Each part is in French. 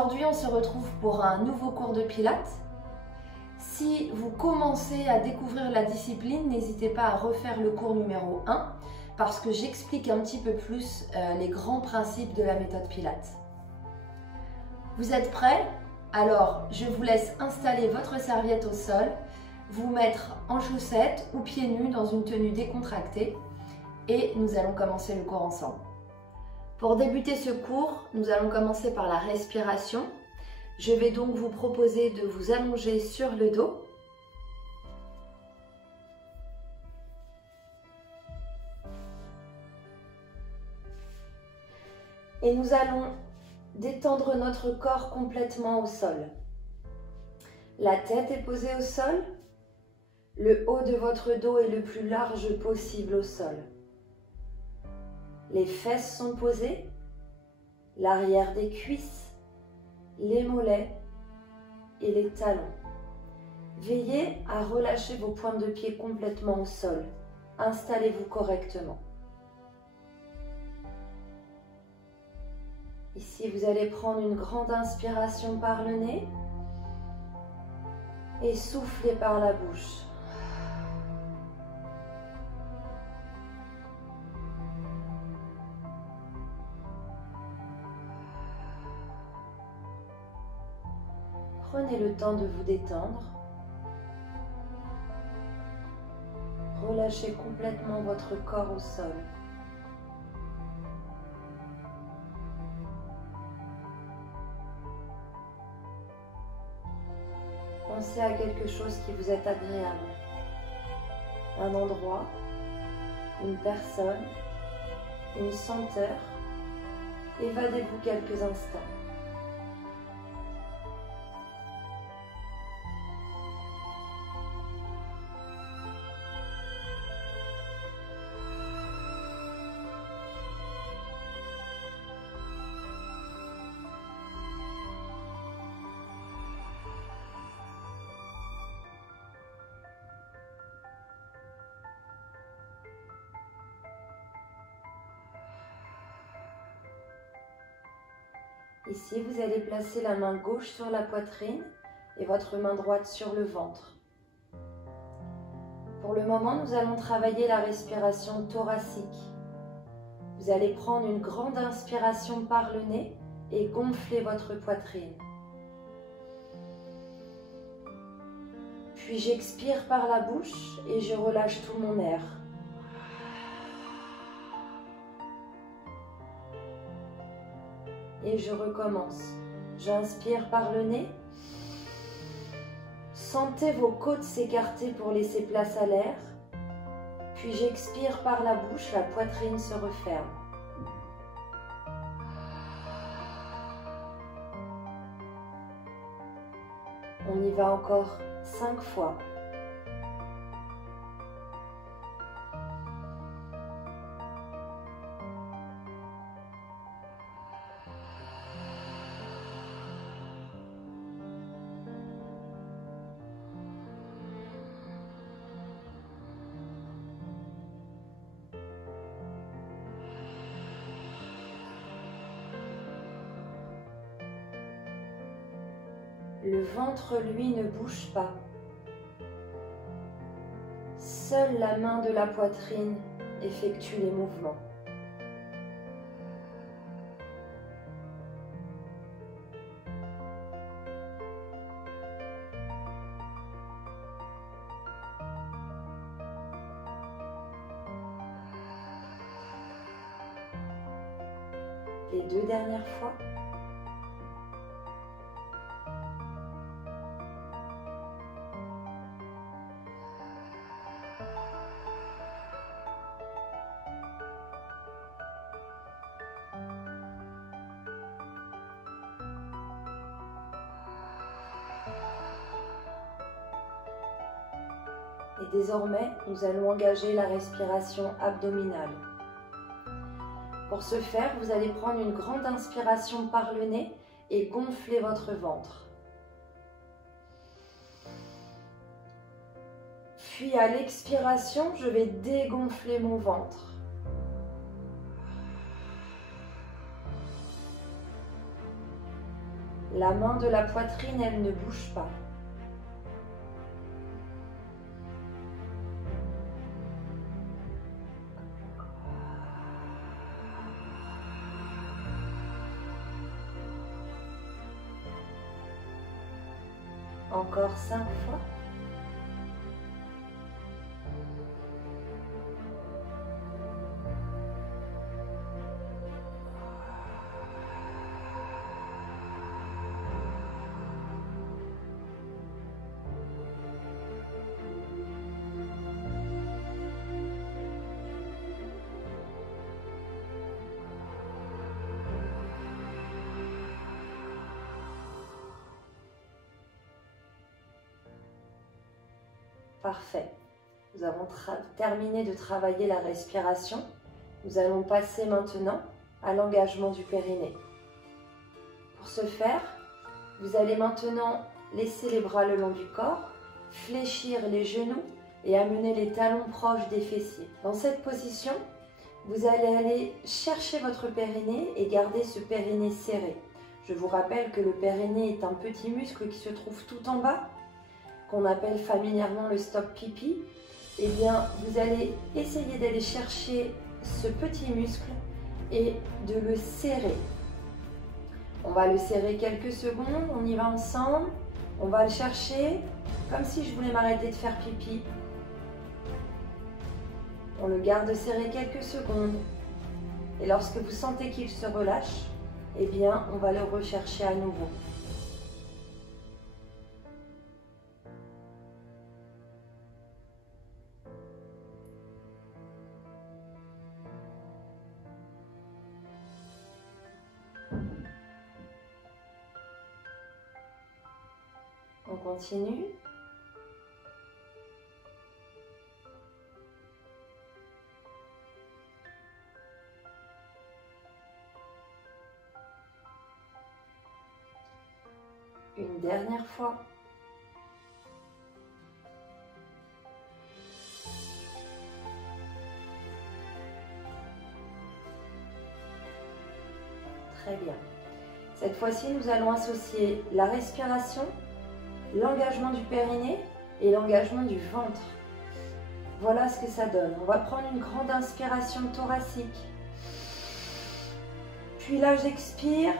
Aujourd'hui, on se retrouve pour un nouveau cours de Pilates. Si vous commencez à découvrir la discipline, n'hésitez pas à refaire le cours numéro 1 parce que j'explique un petit peu plus les grands principes de la méthode Pilates. Vous êtes prêts? Alors, je vous laisse installer votre serviette au sol, vous mettre en chaussettes ou pieds nus dans une tenue décontractée et nous allons commencer le cours ensemble. Pour débuter ce cours, nous allons commencer par la respiration. Je vais donc vous proposer de vous allonger sur le dos. Et nous allons détendre notre corps complètement au sol. La tête est posée au sol. Le haut de votre dos est le plus large possible au sol. Les fesses sont posées, l'arrière des cuisses, les mollets et les talons. Veillez à relâcher vos pointes de pied complètement au sol. Installez-vous correctement. Ici, vous allez prendre une grande inspiration par le nez et souffler par la bouche. Prenez le temps de vous détendre. Relâchez complètement votre corps au sol. Pensez à quelque chose qui vous est agréable. Un endroit, une personne, une senteur. Évadez-vous quelques instants. Ici, vous allez placer la main gauche sur la poitrine et votre main droite sur le ventre. Pour le moment, nous allons travailler la respiration thoracique. Vous allez prendre une grande inspiration par le nez et gonfler votre poitrine. Puis j'expire par la bouche et je relâche tout mon air. Et je recommence. J'inspire par le nez. Sentez vos côtes s'écarter pour laisser place à l'air. Puis j'expire par la bouche, la poitrine se referme. On y va encore 5 fois. Le ventre, lui, ne bouge pas. Seule la main de la poitrine effectue les mouvements. Les 2 dernières fois. Et désormais, nous allons engager la respiration abdominale. Pour ce faire, vous allez prendre une grande inspiration par le nez et gonfler votre ventre. Puis à l'expiration, je vais dégonfler mon ventre. La main de la poitrine, elle ne bouge pas. Encore 5 fois. Parfait. Nous avons terminé de travailler la respiration. Nous allons passer maintenant à l'engagement du périnée. Pour ce faire, vous allez maintenant laisser les bras le long du corps, fléchir les genoux et amener les talons proches des fessiers. Dans cette position, vous allez aller chercher votre périnée et garder ce périnée serré. Je vous rappelle que le périnée est un petit muscle qui se trouve tout en bas, qu'on appelle familièrement le stop pipi. Eh bien, vous allez essayer d'aller chercher ce petit muscle et de le serrer. On va le serrer quelques secondes, on y va ensemble. On va le chercher comme si je voulais m'arrêter de faire pipi. On le garde serré quelques secondes. Et lorsque vous sentez qu'il se relâche, eh bien, on va le rechercher à nouveau. On continue. Une dernière fois. Très bien. Cette fois-ci, nous allons associer la respiration, l'engagement du périnée et l'engagement du ventre. Voilà ce que ça donne. On va prendre une grande inspiration thoracique. Puis là, j'expire.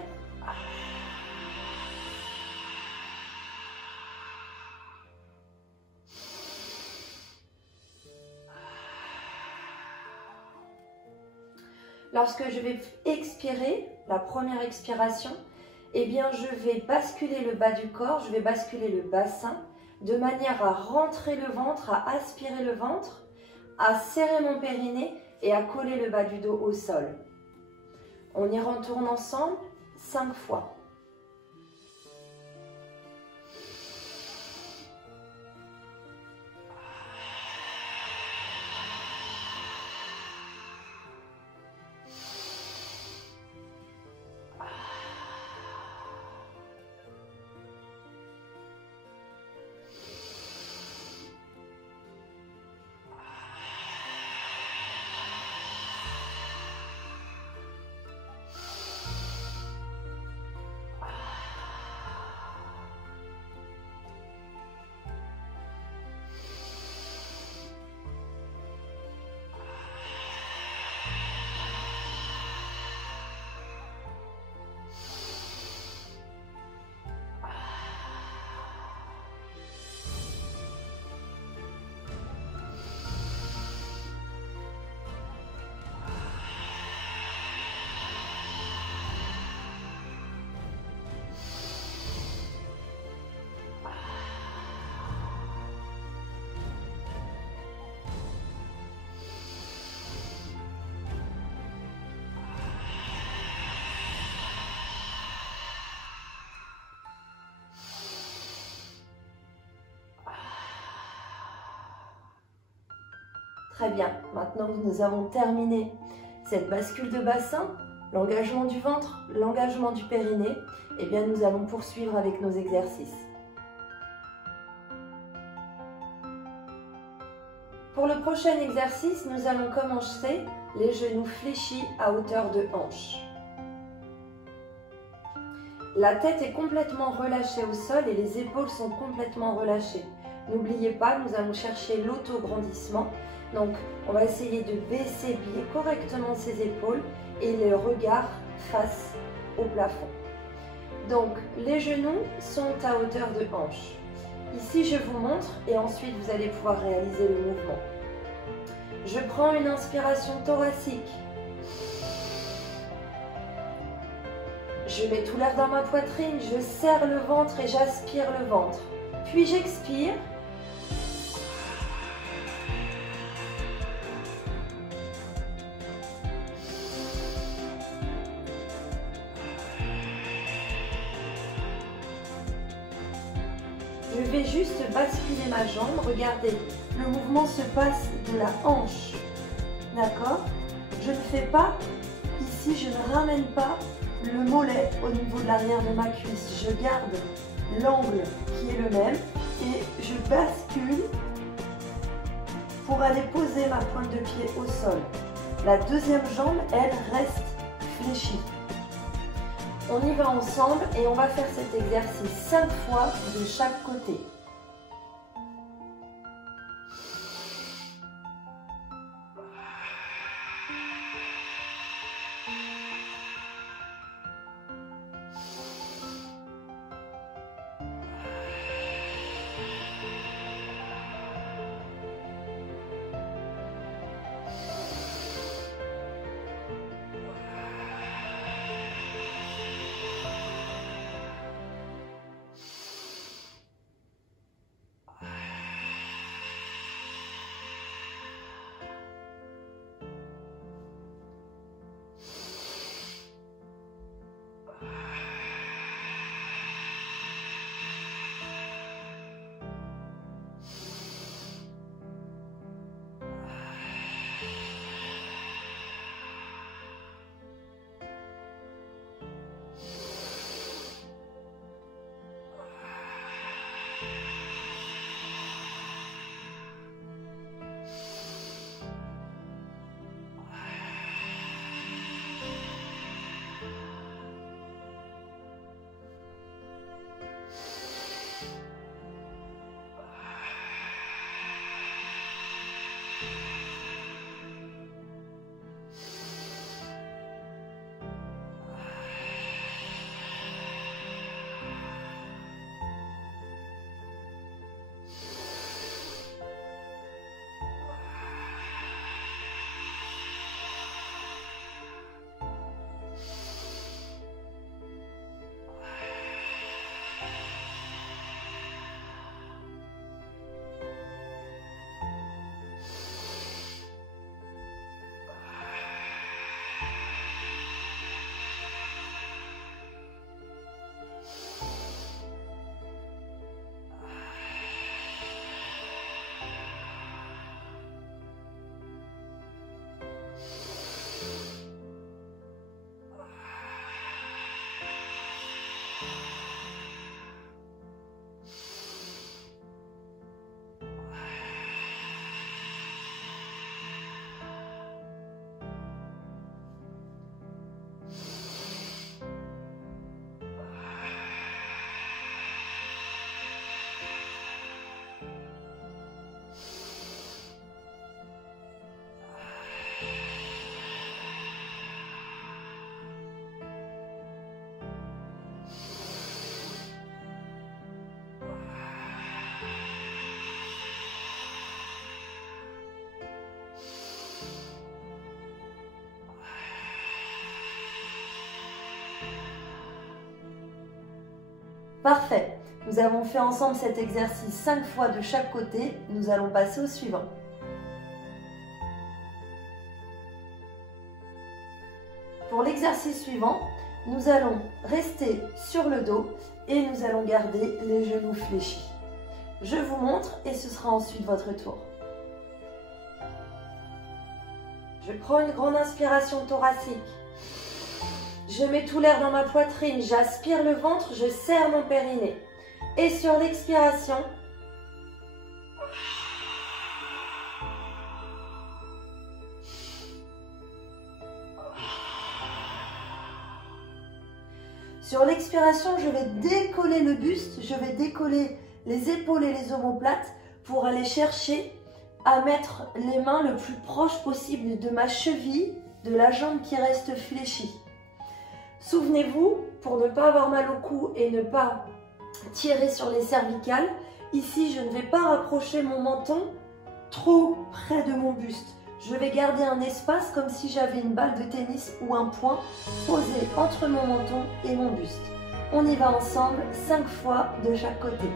Lorsque je vais expirer, la première expiration, eh bien je vais basculer le bas du corps, je vais basculer le bassin de manière à rentrer le ventre, à aspirer le ventre, à serrer mon périnée et à coller le bas du dos au sol. On y retourne ensemble 5 fois. Très bien, maintenant que nous avons terminé cette bascule de bassin, l'engagement du ventre, l'engagement du périnée, eh bien nous allons poursuivre avec nos exercices. Pour le prochain exercice, nous allons commencer les genoux fléchis à hauteur de hanche. La tête est complètement relâchée au sol et les épaules sont complètement relâchées. N'oubliez pas, nous allons chercher l'auto-grandissement. Donc, on va essayer de baisser bien correctement ses épaules et le regard face au plafond. Donc, les genoux sont à hauteur de hanche. Ici, je vous montre et ensuite, vous allez pouvoir réaliser le mouvement. Je prends une inspiration thoracique. Je mets tout l'air dans ma poitrine, je serre le ventre et j'aspire le ventre. Puis j'expire. Je vais juste basculer ma jambe. Regardez, le mouvement se passe de la hanche. D'accord? Je ne fais pas, ici je ne ramène pas le mollet au niveau de l'arrière de ma cuisse. Je garde l'angle qui est le même et je bascule pour aller poser ma pointe de pied au sol. La deuxième jambe, elle, reste fléchie. On y va ensemble et on va faire cet exercice 5 fois de chaque côté. Parfait. Nous avons fait ensemble cet exercice 5 fois de chaque côté. Nous allons passer au suivant. Pour l'exercice suivant, nous allons rester sur le dos et nous allons garder les genoux fléchis. Je vous montre et ce sera ensuite votre tour. Je prends une grande inspiration thoracique. Je mets tout l'air dans ma poitrine, j'aspire le ventre, je serre mon périnée. Et sur l'expiration, Sur l'expiration, je vais décoller le buste, je vais décoller les épaules et les omoplates pour aller chercher à mettre les mains le plus proche possible de ma cheville, de la jambe qui reste fléchie. Souvenez-vous, pour ne pas avoir mal au cou et ne pas tirer sur les cervicales, ici je ne vais pas rapprocher mon menton trop près de mon buste. Je vais garder un espace comme si j'avais une balle de tennis ou un point posé entre mon menton et mon buste. On y va ensemble, 5 fois de chaque côté.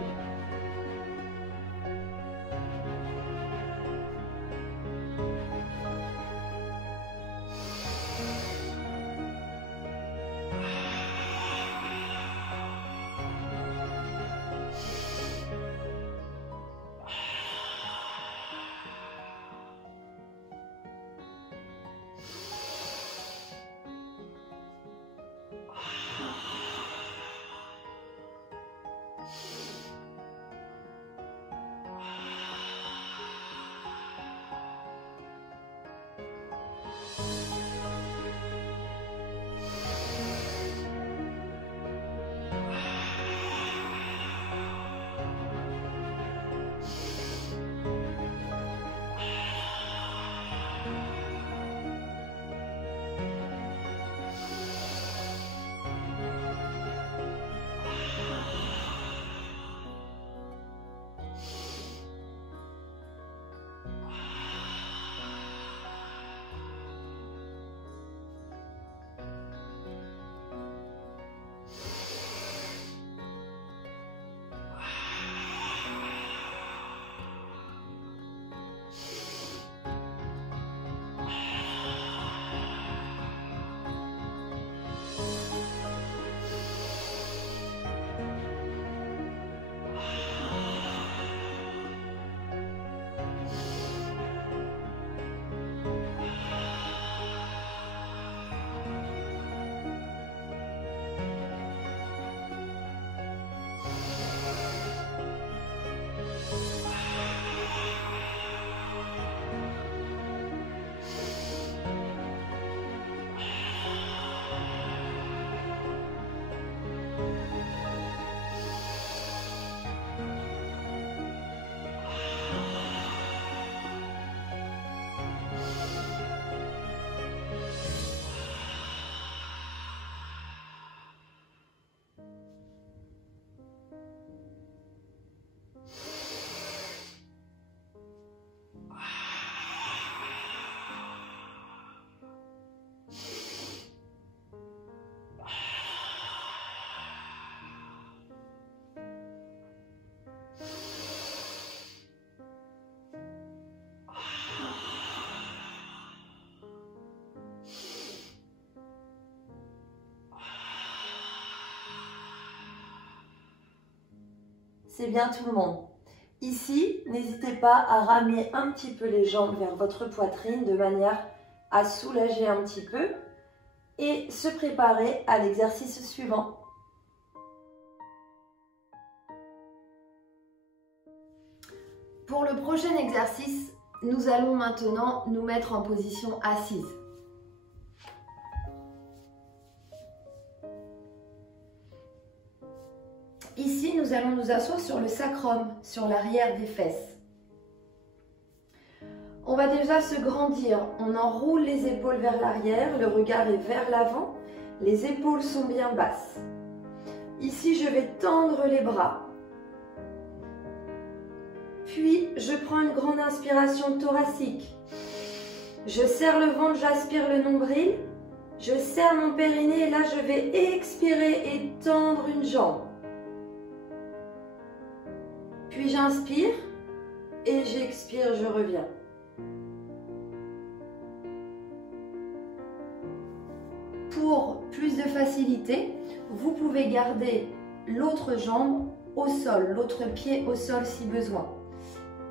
C'est bien tout le monde. Ici, n'hésitez pas à ramener un petit peu les jambes vers votre poitrine de manière à soulager un petit peu et se préparer à l'exercice suivant. Pour le prochain exercice, nous allons maintenant nous mettre en position assise. Ici, nous allons nous asseoir sur le sacrum, sur l'arrière des fesses. On va déjà se grandir. On enroule les épaules vers l'arrière, le regard est vers l'avant, les épaules sont bien basses. Ici, je vais tendre les bras. Puis, je prends une grande inspiration thoracique. Je serre le ventre, j'aspire le nombril. Je serre mon périnée et là, je vais expirer et tendre une jambe. Puis j'inspire et j'expire, je reviens. Pour plus de facilité, vous pouvez garder l'autre jambe au sol, l'autre pied au sol si besoin.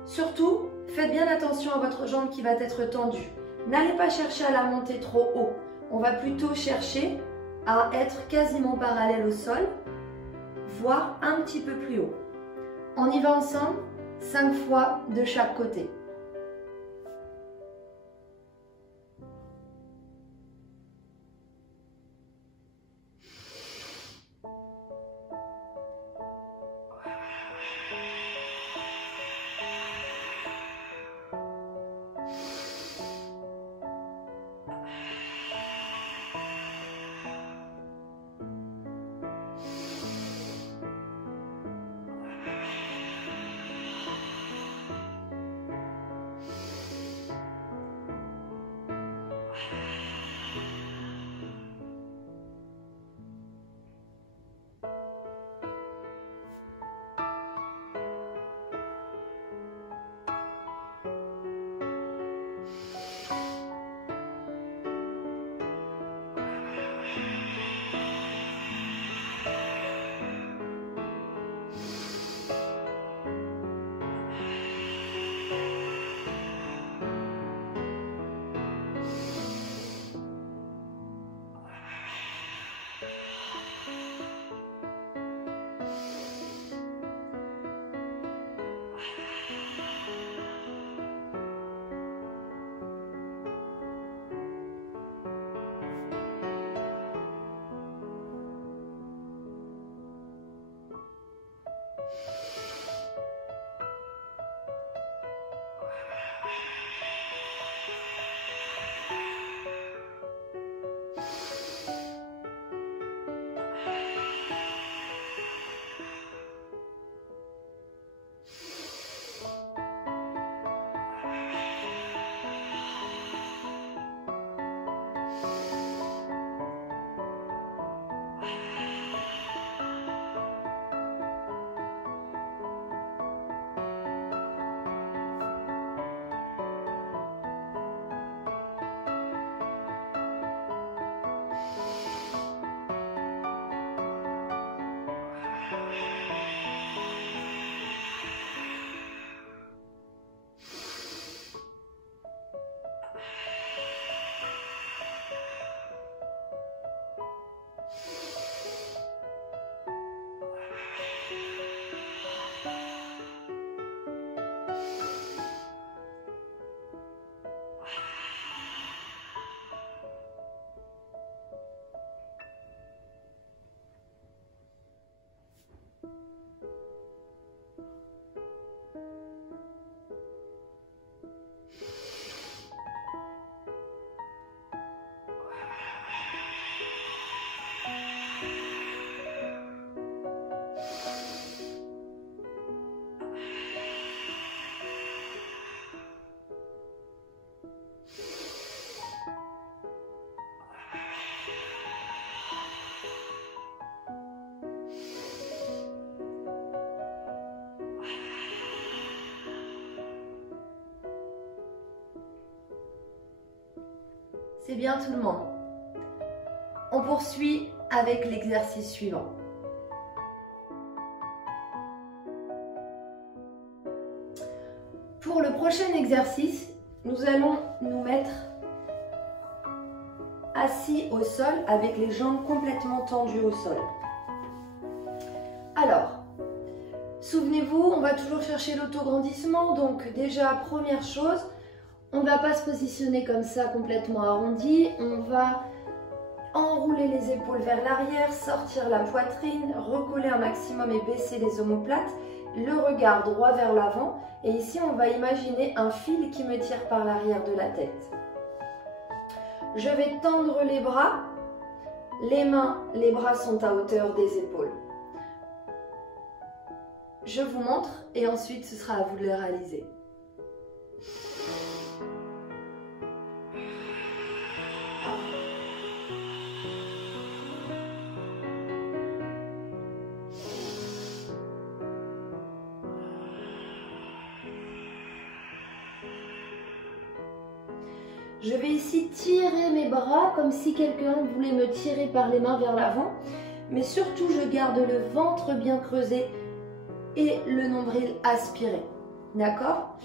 Surtout, faites bien attention à votre jambe qui va être tendue. N'allez pas chercher à la monter trop haut. On va plutôt chercher à être quasiment parallèle au sol, voire un petit peu plus haut. On y va ensemble, 5 fois de chaque côté. C'est bien tout le monde. On poursuit avec l'exercice suivant. Pour le prochain exercice, nous allons nous mettre assis au sol avec les jambes complètement tendues au sol. Alors, souvenez-vous, on va toujours chercher l'autograndissement. Donc déjà, première chose, on ne va pas se positionner comme ça complètement arrondi. On va enrouler les épaules vers l'arrière, sortir la poitrine, recoller un maximum et baisser les omoplates. Le regard droit vers l'avant. Et ici, on va imaginer un fil qui me tire par l'arrière de la tête. Je vais tendre les bras. Les mains, les bras sont à hauteur des épaules. Je vous montre et ensuite ce sera à vous de le réaliser. Je vais ici tirer mes bras comme si quelqu'un voulait me tirer par les mains vers l'avant. Mais surtout, je garde le ventre bien creusé et le nombril aspiré. D'accord?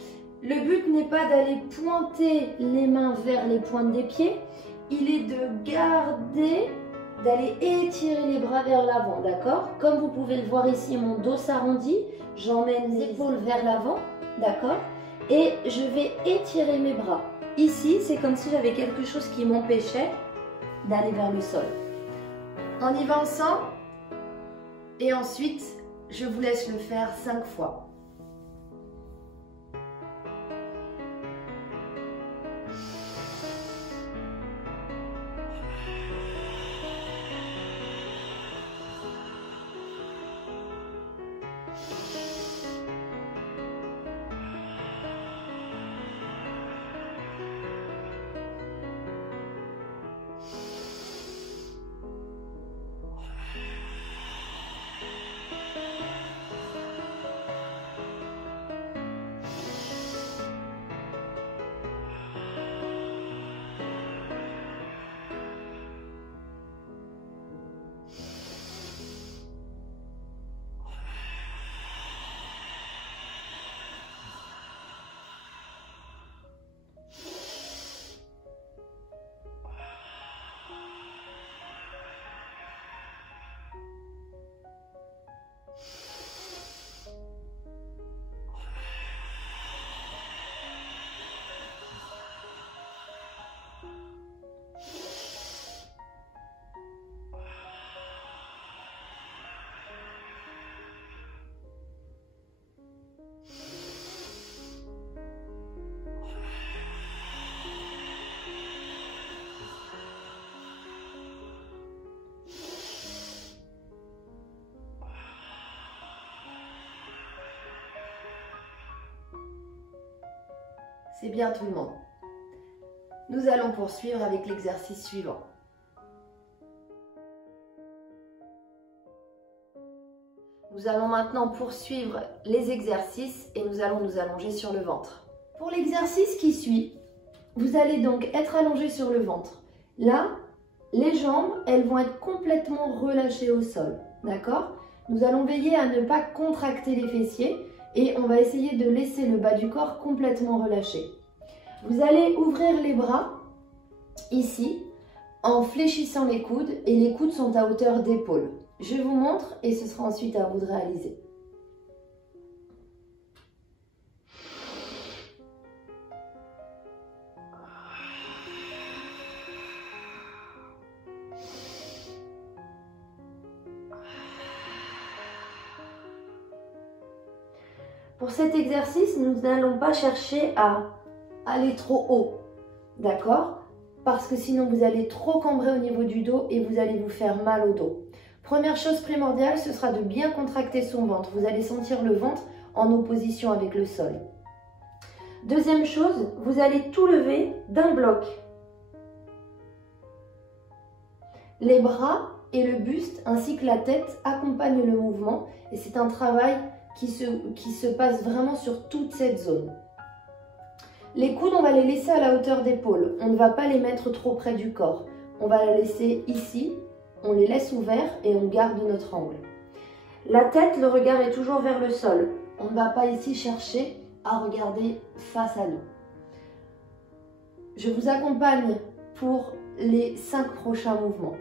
Le but n'est pas d'aller pointer les mains vers les pointes des pieds. Il est de garder, d'aller étirer les bras vers l'avant. D'accord? Comme vous pouvez le voir ici, mon dos s'arrondit. J'emmène les épaules vers l'avant. D'accord? Et je vais étirer mes bras. Ici, c'est comme si j'avais quelque chose qui m'empêchait d'aller vers le sol. On y va ensemble. Et ensuite, je vous laisse le faire 5 fois. C'est bien tout le monde. Nous allons poursuivre avec l'exercice suivant. Nous allons maintenant poursuivre les exercices et nous allons nous allonger sur le ventre. Pour l'exercice qui suit, vous allez donc être allongé sur le ventre. Là, les jambes, elles vont être complètement relâchées au sol. D'accord? Nous allons veiller à ne pas contracter les fessiers. Et on va essayer de laisser le bas du corps complètement relâché. Vous allez ouvrir les bras, ici, en fléchissant les coudes. Et les coudes sont à hauteur d'épaule. Je vous montre et ce sera ensuite à vous de réaliser. Pour cet exercice, nous n'allons pas chercher à aller trop haut, d'accord? Parce que sinon vous allez trop cambrer au niveau du dos et vous allez vous faire mal au dos. Première chose primordiale, ce sera de bien contracter son ventre. Vous allez sentir le ventre en opposition avec le sol. Deuxième chose, vous allez tout lever d'un bloc. Les bras et le buste ainsi que la tête accompagnent le mouvement et c'est un travail qui se passe vraiment sur toute cette zone. Les coudes, on va les laisser à la hauteur d'épaule. On ne va pas les mettre trop près du corps. On va les laisser ici, on les laisse ouverts et on garde notre angle. La tête, le regard est toujours vers le sol. On ne va pas ici chercher à regarder face à nous. Je vous accompagne pour les 5 prochains mouvements.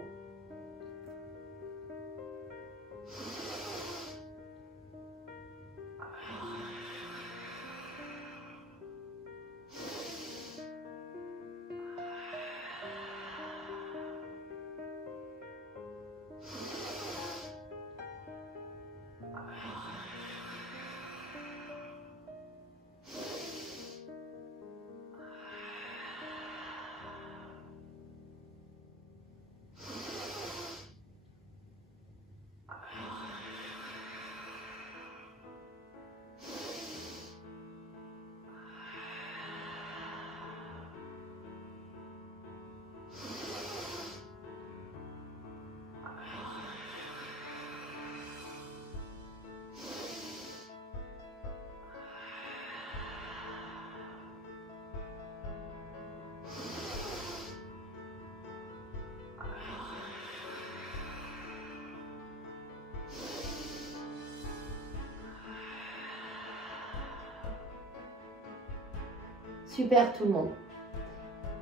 Super tout le monde.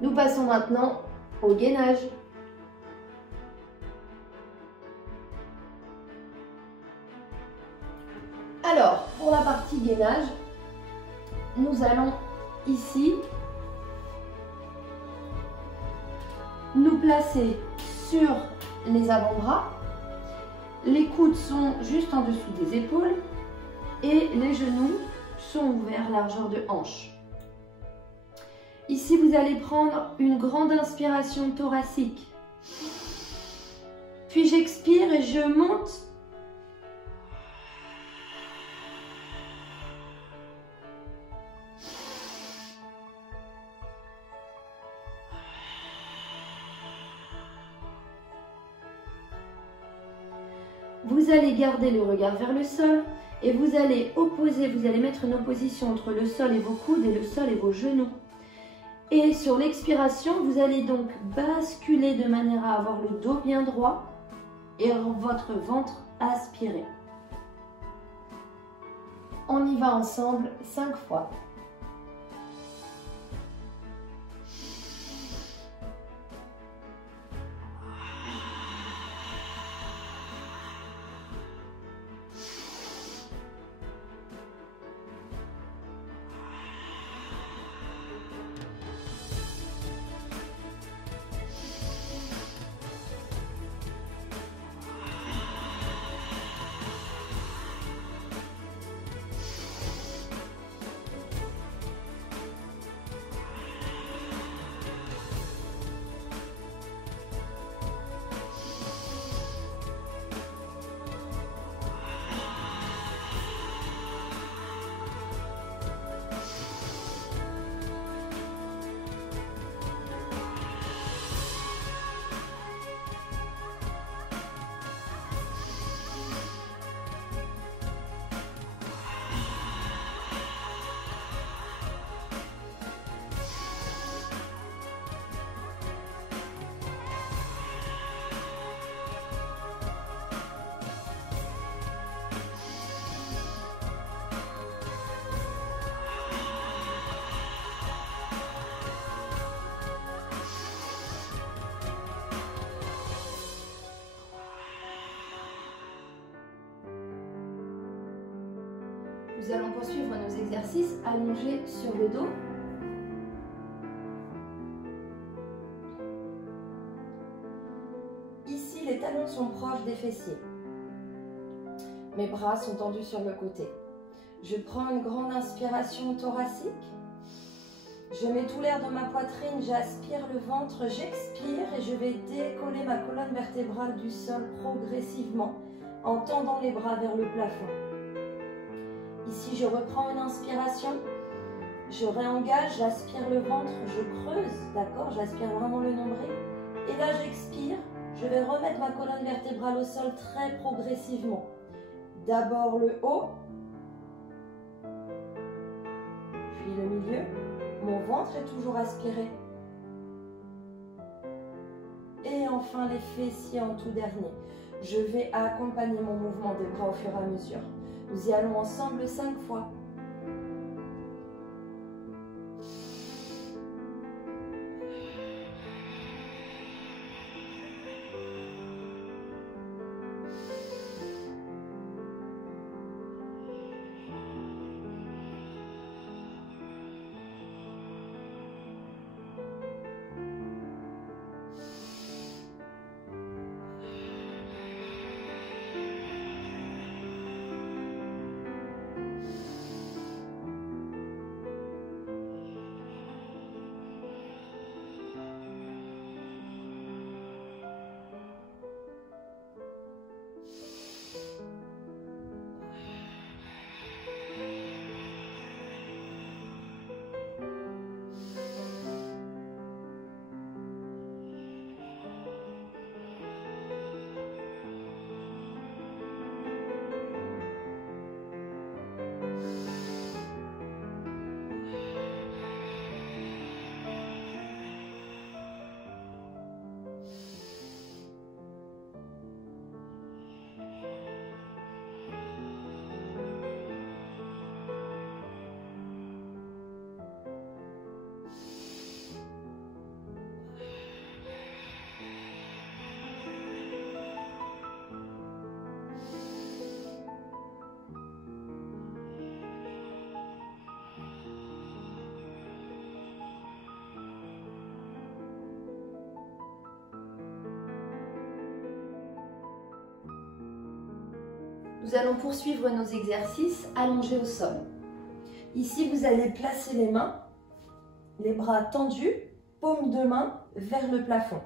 Nous passons maintenant au gainage. Alors, pour la partie gainage, nous allons ici nous placer sur les avant-bras. Les coudes sont juste en dessous des épaules et les genoux sont ouverts largeur de hanche. Ici, vous allez prendre une grande inspiration thoracique. Puis j'expire et je monte. Vous allez garder le regard vers le sol et vous allez mettre une opposition entre le sol et vos coudes et le sol et vos genoux. Et sur l'expiration, vous allez donc basculer de manière à avoir le dos bien droit et votre ventre aspiré. On y va ensemble 5 fois. Nous allons poursuivre nos exercices allongés sur le dos. Ici, les talons sont proches des fessiers. Mes bras sont tendus sur le côté. Je prends une grande inspiration thoracique. Je mets tout l'air dans ma poitrine, j'aspire le ventre, j'expire et je vais décoller ma colonne vertébrale du sol progressivement en tendant les bras vers le plafond. Ici, je reprends une inspiration, je réengage, j'aspire le ventre, je creuse, d'accord? J'aspire vraiment le nombril. Et là, j'expire, je vais remettre ma colonne vertébrale au sol très progressivement. D'abord le haut, puis le milieu, Mon ventre est toujours aspiré. Et enfin les fessiers en tout dernier. Je vais accompagner mon mouvement des bras au fur et à mesure. Nous y allons ensemble 5 fois. Nous allons poursuivre nos exercices allongés au sol. Ici, vous allez placer les mains, les bras tendus, paume de main vers le plafond.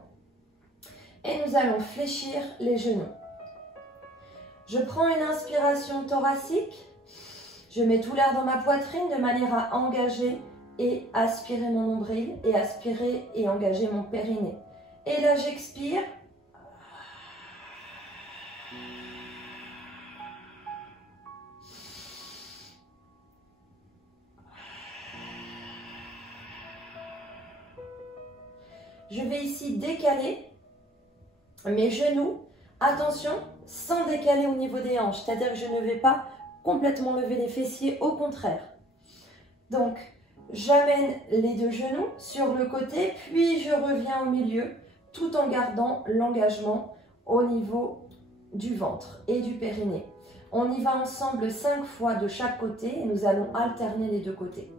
Et nous allons fléchir les genoux. Je prends une inspiration thoracique. Je mets tout l'air dans ma poitrine de manière à engager et aspirer mon nombril et aspirer et engager mon périnée. Et là, j'expire. Je vais ici décaler mes genoux. Attention, sans décaler au niveau des hanches, c'est-à-dire que je ne vais pas complètement lever les fessiers, au contraire. Donc, j'amène les deux genoux sur le côté, puis je reviens au milieu, tout en gardant l'engagement au niveau du ventre et du périnée. On y va ensemble 5 fois de chaque côté et nous allons alterner les deux côtés.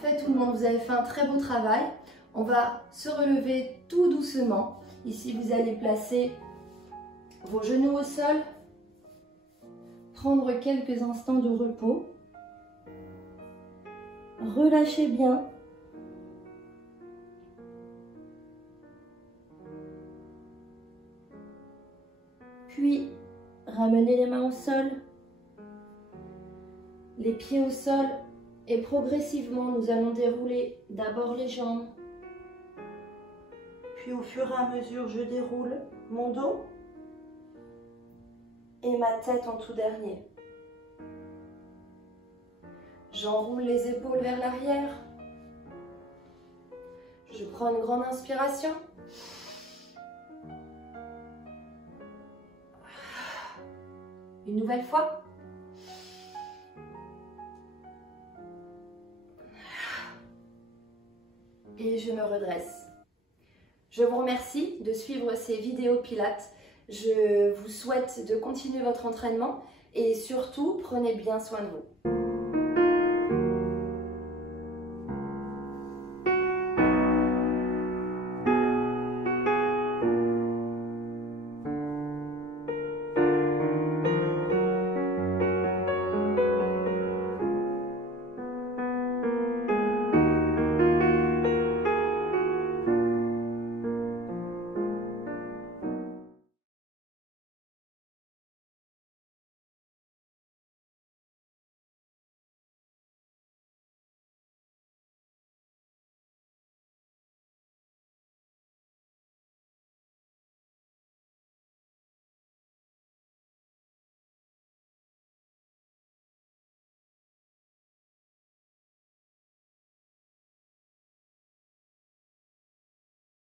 Parfait tout le monde, vous avez fait un très beau travail. On va se relever tout doucement. Ici, vous allez placer vos genoux au sol, prendre quelques instants de repos. Relâchez bien. Puis, ramenez les mains au sol, les pieds au sol et progressivement, nous allons dérouler d'abord les jambes. Puis au fur et à mesure, je déroule mon dos et ma tête en tout dernier. J'enroule les épaules vers l'arrière. Je prends une grande inspiration. Une nouvelle fois. Et je me redresse. Je vous remercie de suivre ces vidéos pilates. Je vous souhaite de continuer votre entraînement et surtout, prenez bien soin de vous.